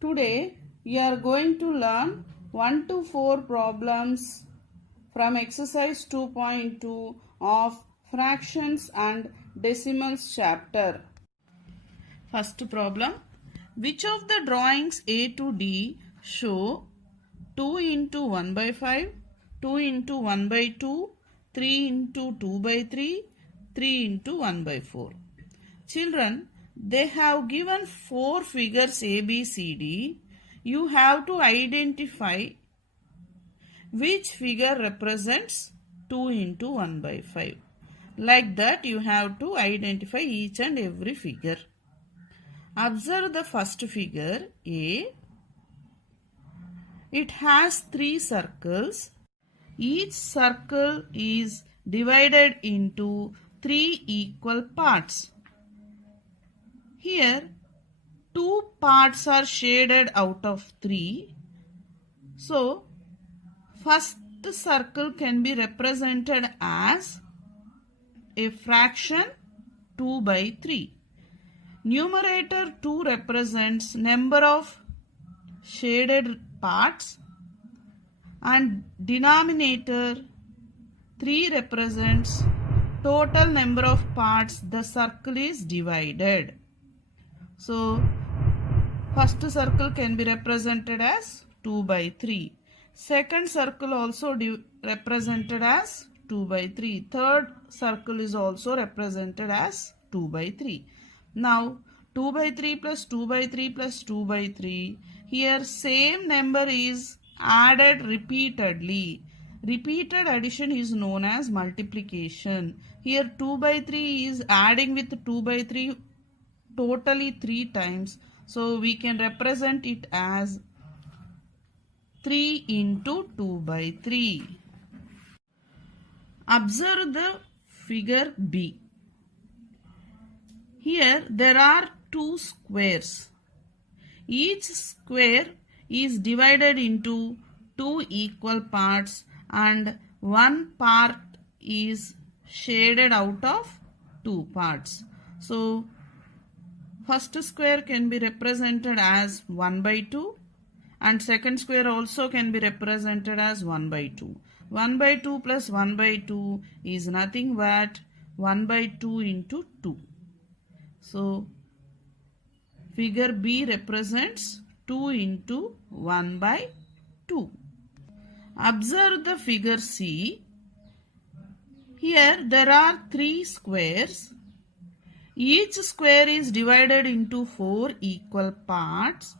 Today we are going to learn 1 to 4 problems from exercise 2.2 of fractions and decimals chapter. First problem. Which of the drawings A to D show 2 into 1 by 5, 2 into 1 by 2, 3 into 2 by 3, 3 into 1 by 4? Children, they have given 4 figures A, B, C, D. You have to identify which figure represents 2 into 1 by 5. Like that, you have to identify each and every figure. Observe the first figure A. It has 3 circles. Each circle is divided into 3 equal parts. Here, 2 parts are shaded out of 3. So, first circle can be represented as a fraction 2 by 3. Numerator 2 represents number of shaded parts and denominator 3 represents total number of parts the circle is divided. So, first circle can be represented as 2 by 3. Second circle also represented as 2 by 3. Third circle is also represented as 2 by 3. Now, 2 by 3 plus 2 by 3 plus 2 by 3. Here same number is added repeatedly. Repeated addition is known as multiplication. Here 2 by 3 is adding with 2 by 3 totally 3 times. So we can represent it as 3 into 2 by 3. Observe the figure B. Here there are 2 squares. Each square is divided into 2 equal parts and one part is shaded out of 2 parts. So, first square can be represented as 1 by 2 and second square also can be represented as 1 by 2. 1 by 2 plus 1 by 2 is nothing but 1 by 2 into 2. So, figure B represents 2 into 1 by 2. Observe the figure C. Here there are 3 squares. Each square is divided into 4 equal parts.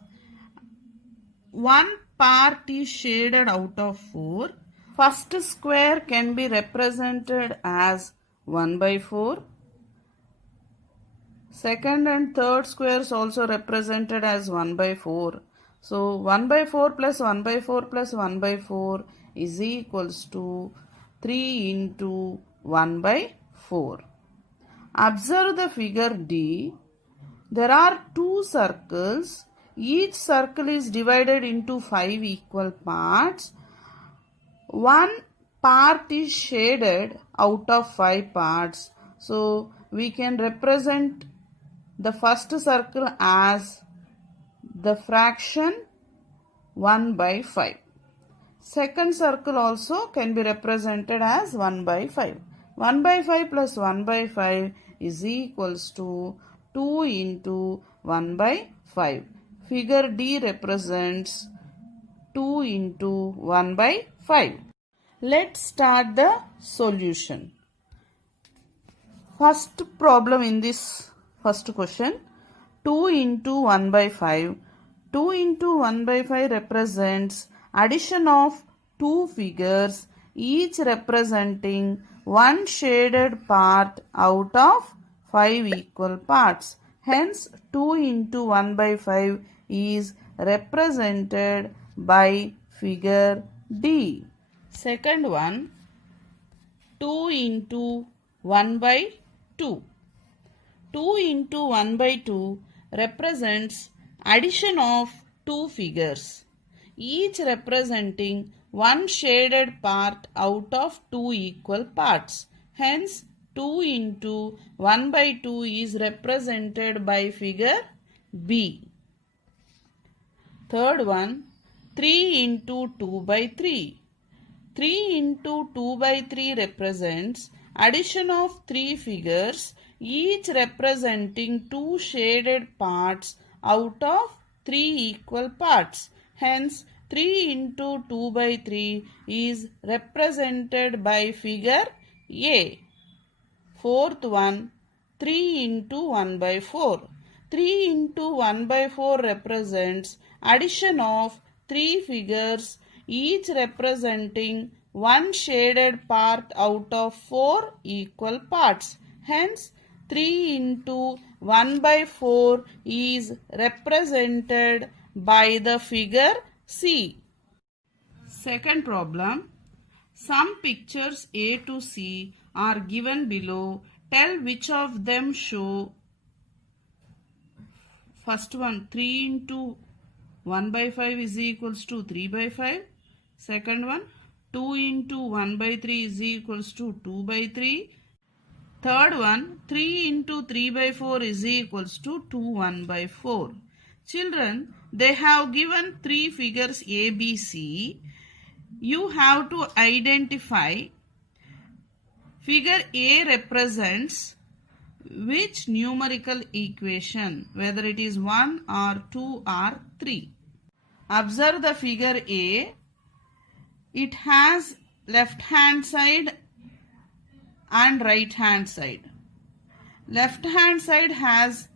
One part is shaded out of 4. First square can be represented as 1 by 4. Second and third squares also represented as 1 by 4. So 1 by 4 plus 1 by 4 plus 1 by 4 is equals to 3 into 1 by 4. Observe the figure D. There are 2 circles. Each circle is divided into 5 equal parts. One part is shaded out of 5 parts. So we can represent the first circle as the fraction 1 by 5. Second circle also can be represented as 1 by 5. 1 by 5 plus 1 by 5 is equals to 2 into 1 by 5. Figure D represents 2 into 1 by 5. Let's start the solution. First problem in this first question, 2 into 1 by 5. 2 into 1 by 5 represents addition of 2 figures, each representing one shaded part out of 5 equal parts. Hence, 2 into 1 by 5 is represented by figure D. Second one, 2 into 1 by 2. 2 into 1 by 2 represents addition of 2 figures, each representing one shaded part out of 2 equal parts. Hence, 2 into 1 by 2 is represented by figure B. Third one, 3 into 2 by 3. 3 into 2 by 3 represents addition of three figures, each representing two shaded parts out of three equal parts. Hence, 3 into 2 by 3 is represented by figure A. Fourth one, 3 into 1 by 4. 3 into 1 by 4 represents addition of three figures, each representing one shaded part out of four equal parts. Hence, 3 into 1 by 4 is represented by the figure C. Second problem. Some pictures A to C are given below. Tell which of them show. First one, 3 into 1 by 5 is equals to 3 by 5. Second one, 2 into 1 by 3 is equals to 2 by 3. Third one, 3 into 3 by 4 is equals to 2 1 by 4. Children, they have given three figures A, B, C. You have to identify figure A represents which numerical equation, whether it is 1 or 2 or 3. Observe the figure A. It has left hand side and right hand side. Left hand side has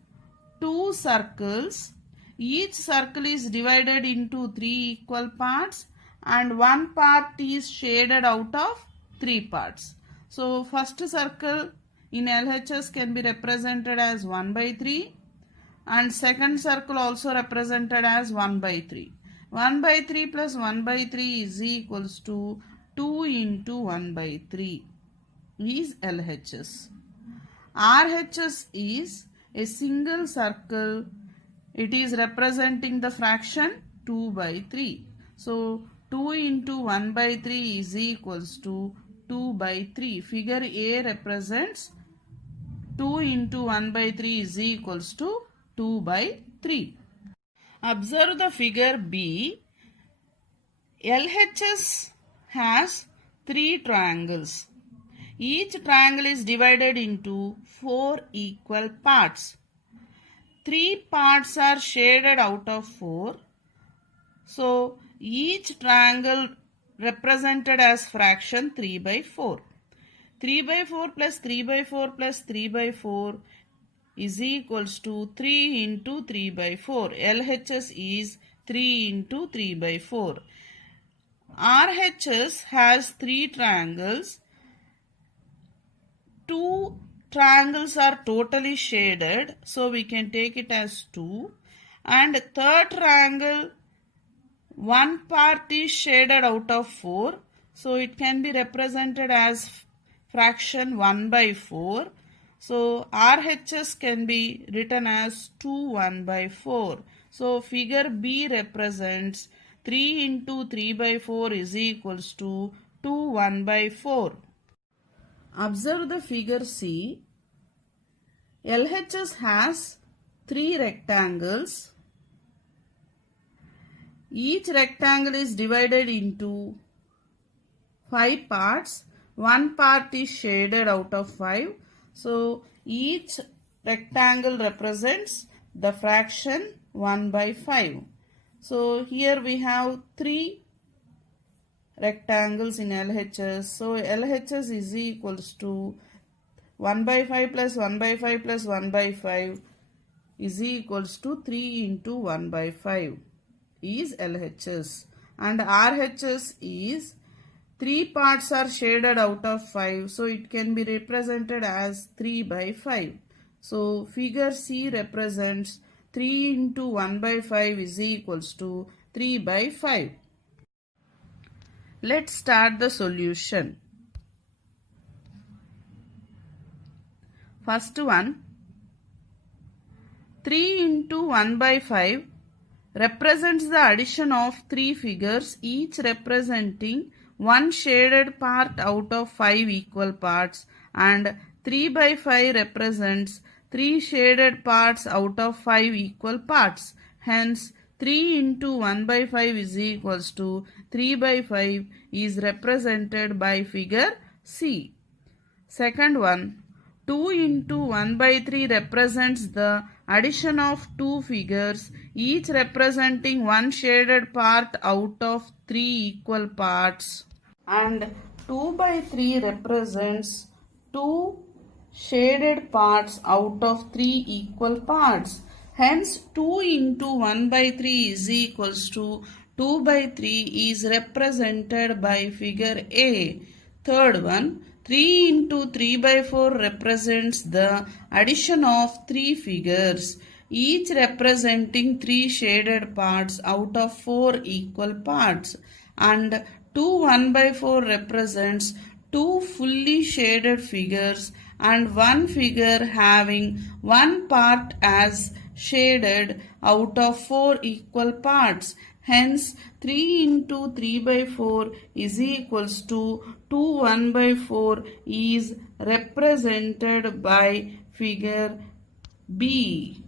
two circles. Each circle is divided into three equal parts and one part is shaded out of three parts. So first circle in LHS can be represented as 1 by 3 and second circle also represented as 1 by 3. 1 by 3 plus 1 by 3 is equals to 2 into 1 by 3 is LHS. RHS is a single circle. It is representing the fraction 2 by 3. So 2 into 1 by 3 is equals to 2 by 3. Figure A represents 2 into 1 by 3 is equals to 2 by 3. Observe the figure B. LHS has three triangles. Each triangle is divided into four equal parts. Three parts are shaded out of four. So each triangle represented as fraction 3 by 4. 3 by 4 plus 3 by 4 plus 3 by 4 is equals to 3 into 3 by 4. LHS is 3 into 3 by 4. RHS has three triangles. Two triangles are totally shaded, so we can take it as 2. And third triangle, one part is shaded out of 4, so it can be represented as fraction 1 by 4. So RHS can be written as 2 1 by 4. So figure B represents 3 into 3 by 4 is equals to 2 1 by 4. Observe the figure C. LHS has three rectangles. Each rectangle is divided into 5 parts. One part is shaded out of 5. So each rectangle represents the fraction 1 by 5. So here we have three rectangles in LHS. So LHS is equals to 1 by 5 plus 1 by 5 plus 1 by 5 is equals to 3 into 1 by 5 is LHS. And RHS is three parts are shaded out of 5. So it can be represented as 3 by 5. So figure C represents 3 into 1 by 5 is equals to 3 by 5. Let's start the solution. First one, 3 into 1 by 5 represents the addition of three figures, each representing one shaded part out of 5 equal parts, and 3 by 5 represents 3 shaded parts out of 5 equal parts. Hence, 3 into 1 by 5 is equals to 3 by 5 is represented by figure C. Second one, 2 into 1 by 3 represents the addition of two figures, each representing one shaded part out of 3 equal parts. And 2 by 3 represents two shaded parts out of 3 equal parts. Hence, 2 into 1 by 3 is equals to 2 by 3 is represented by figure A. Third one, 3 into 3 by 4 represents the addition of 3 figures, each representing 3 shaded parts out of 4 equal parts. And 2 1 by 4 represents 2 fully shaded figures and one figure having one part as shaded out of 4 equal parts. Hence, 3 into 3 by 4 is equals to 2 1 by 4 is represented by figure B.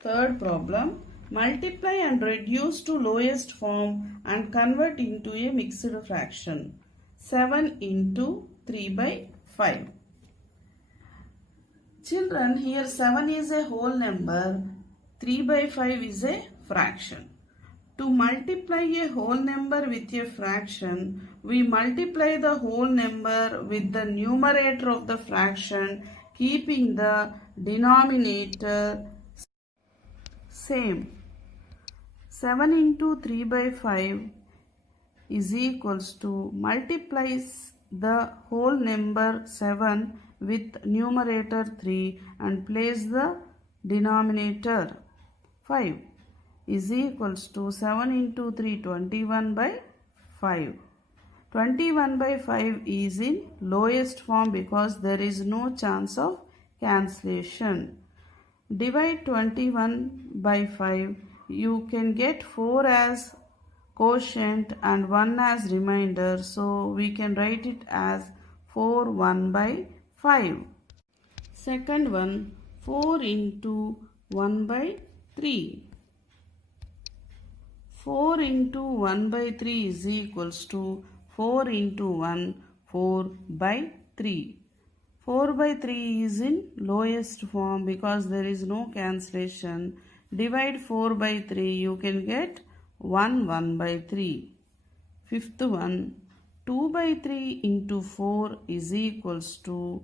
Third problem, multiply and reduce to lowest form and convert into a mixed fraction. 7 into 3 by 5. Children, here 7 is a whole number, 3 by 5 is a fraction. To multiply a whole number with a fraction, we multiply the whole number with the numerator of the fraction, keeping the denominator same. 7 into 3 by 5 is equals to multiplies the whole number 7 with numerator 3 and place the denominator 5 is equals to 7 into 3 21 by 5. 21 by 5 is in lowest form because there is no chance of cancellation. Divide 21 by 5. You can get 4 as quotient and 1 as remainder. So we can write it as 4 1 by 5. Second one, 4 into 1 by 3. 4 into 1 by 3 is equals to 4 into 1, 4 by 3. 4 by 3 is in lowest form because there is no cancellation. Divide 4 by 3, you can get 1 1 by 3. Fifth one, 2 by 3 into 4 is equals to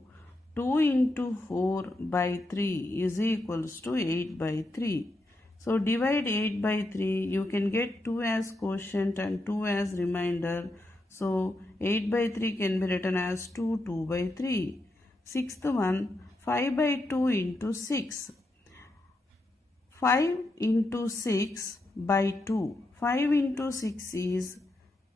2 into 4 by 3 is equals to 8 by 3. So divide 8 by 3, you can get 2 as quotient and 2 as remainder. So 8 by 3 can be written as 2 2 by 3. Sixth one, 5 by 2 into 6. 5 into 6 by 2. 5 into 6 is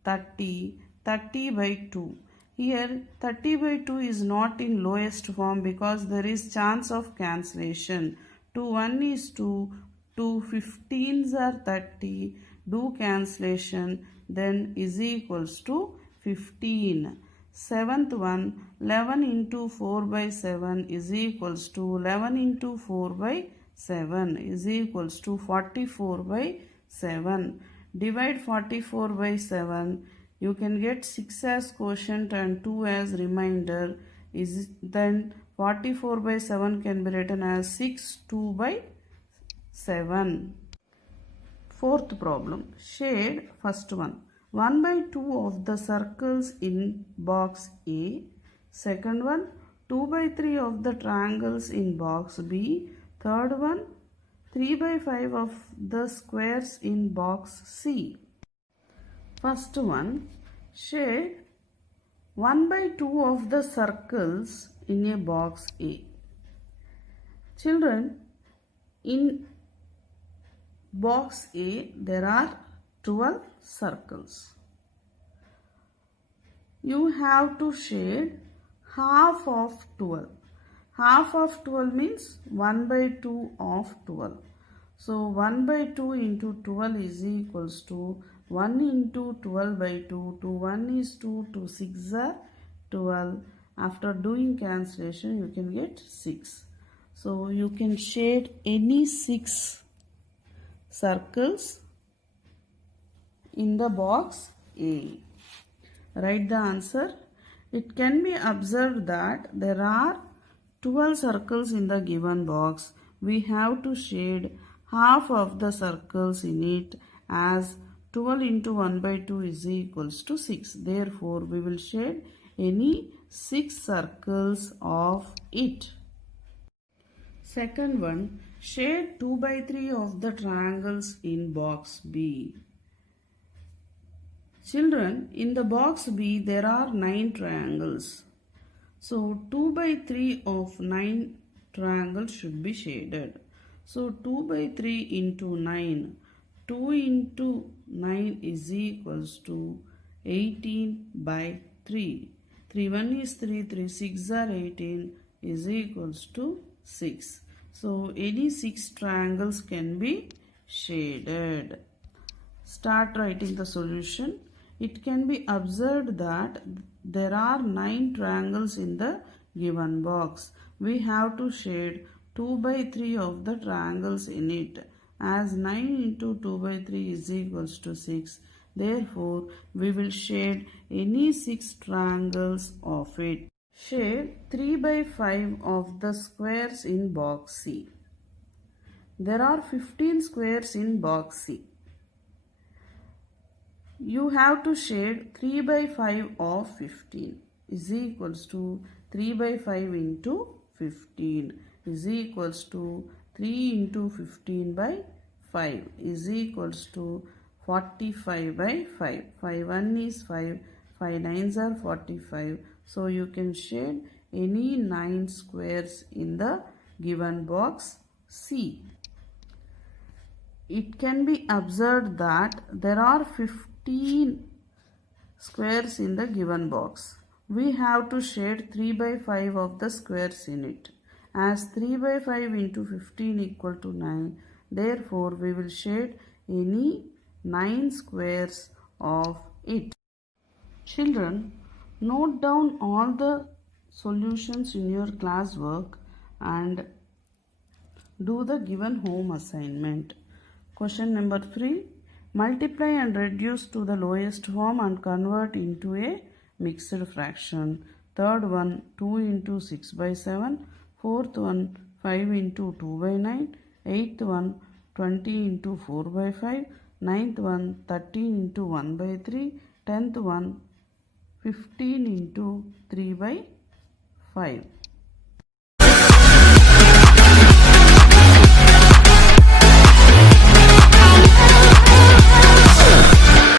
30. 30 by 2. Here 30 by 2 is not in lowest form because there is chance of cancellation. 2 1 is 2. 2 15s are 30. Do cancellation, then is equals to 15. Seventh one, 11 into 4 by 7 is equals to 11 into 4 by 7 is equals to 44 by 7. Divide 44 by 7. You can get 6 as quotient and 2 as remainder. Is then 44 by 7 can be written as 6 2 by 7. Fourth problem. Shade first one. 1 by 2 of the circles in box A. Second one, 2 by 3 of the triangles in box B. Third one, 3 by 5 of the squares in box C. First one, shade 1 by 2 of the circles in a box A. Children, in box A there are 12 circles. You have to shade half of 12. Half of 12 means 1 by 2 of 12. So 1 by 2 into 12 is equals to 1 into 12 by 2. 2 1 is 2, 2 6 are 12. After doing cancellation, you can get 6. So you can shade any 6 circles in the box A. Write the answer. It can be observed that there are 12 circles in the given box. We have to shade half of the circles in it, as 12 into 1 by 2 is equals to 6. Therefore, we will shade any 6 circles of it. Second one, shade 2 by 3 of the triangles in box B. Children, in the box B there are 9 triangles. So 2 by 3 of 9 triangles should be shaded. So 2 by 3 into 9. 2 into 9 is equals to 18 by 3. 3 1 is 3, 3 6 are 18 is equals to 6. So any 6 triangles can be shaded. Start writing the solution. It can be observed that there are 9 triangles in the given box. We have to shade 2 by 3 of the triangles in it, as 9 into 2 by 3 is equals to 6. Therefore, we will shade any 6 triangles of it. Shade 3 by 5 of the squares in box C. There are 15 squares in box C. You have to shade 3 by 5 of 15 is equals to 3 by 5 into 15 is equals to 3 into 15 by 5 is equals to 45 by 5. 5 1 is 5, 5 9s are 45. So you can shade any 9 squares in the given box C. It can be observed that there are 15 squares in the given box. We have to shade 3 by 5 of the squares in it, as 3 by 5 into 15 equal to 9. Therefore, we will shade any 9 squares of it. Children, note down all the solutions in your classwork and do the given home assignment. Question number 3. Multiply and reduce to the lowest form and convert into a mixed fraction. Third one, 2 into 6 by 7. Fourth one, 5 into 2 by 9. Eighth one, 20 into 4 by 5. Ninth one, 13 into 1 by 3. Tenth one, 15 into 3 by 5.